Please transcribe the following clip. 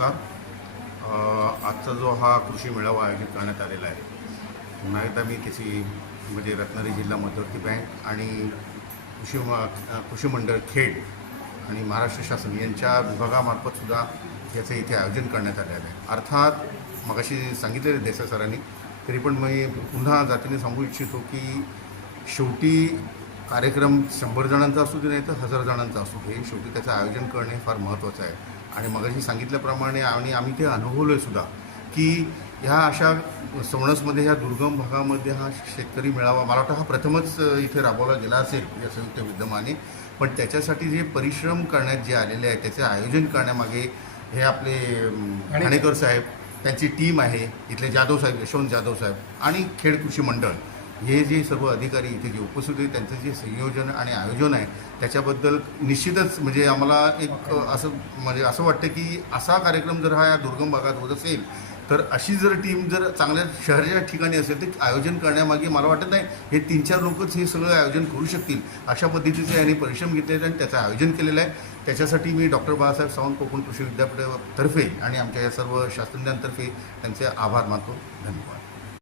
नमस्कार. आजचा जो हा कृषी मेळावा आयोजित करण्यात आलेला आहे पुन्हा एकदा मी त्याची म्हणजे रत्नागिरी जिल्हा मध्यवर्ती बँक आणि कृषी कृषी मंडळ खेड आणि महाराष्ट्र शासन यांच्या विभागामार्फत सुद्धा याचं इथे आयोजन करण्यात आलेलं आहे. अर्थात मगाशी सांगितलेलं देसाई सरांनी तरी पण मी पुन्हा जातीने सांगू इच्छितो की शेवटी कार्यक्रम शंभर जणांचा असू दे नाही तर हजार जणांचा असू दे शेवटी त्याचं आयोजन करणे फार महत्त्वाचं आहे. आणि मगाशी सांगितल्याप्रमाणे आणि आम्ही ते अनुभवलो आहे सुद्धा की ह्या अशा सवणसमध्ये ह्या दुर्गम भागामध्ये हा शेतकरी मेळावा मला वाटतं हा प्रथमच इथे राबवला गेला असेल या संयुक्त विद्यमाने. पण त्याच्यासाठी जे परिश्रम करण्यात जे आलेले आहेत त्याचे आयोजन करण्यामागे हे आपले ठाणेकर साहेब त्यांची टीम आहे इथले जाधव साहेब यशवंत जाधव साहेब आणि खेड कृषी मंडळ. हे जे सर्व अधिकारी इथे जे उपस्थित होते त्यांचं जे संयोजन आणि आयोजन आहे त्याच्याबद्दल निश्चितच म्हणजे आम्हाला एक असं म्हणजे असं वाटतं की असा कार्यक्रम जर हा या दुर्गम भागात होत असेल तर अशी जर टीम जर चांगल्या शहराच्या ठिकाणी असेल तर आयोजन करण्यामागे मला वाटत नाही हे तीन चार लोकच हे सगळं आयोजन करू शकतील. अशा पद्धतीचे यांनी परिश्रम घेतलेले आहेत आणि त्याचं आयोजन केलेलं आहे. त्याच्यासाठी मी डॉक्टर बाळासाहेब सावंत कोकण कृषी विद्यापीठातर्फे आणि आमच्या या सर्व शास्त्रज्ञांतर्फे त्यांचे आभार मानतो. धन्यवाद.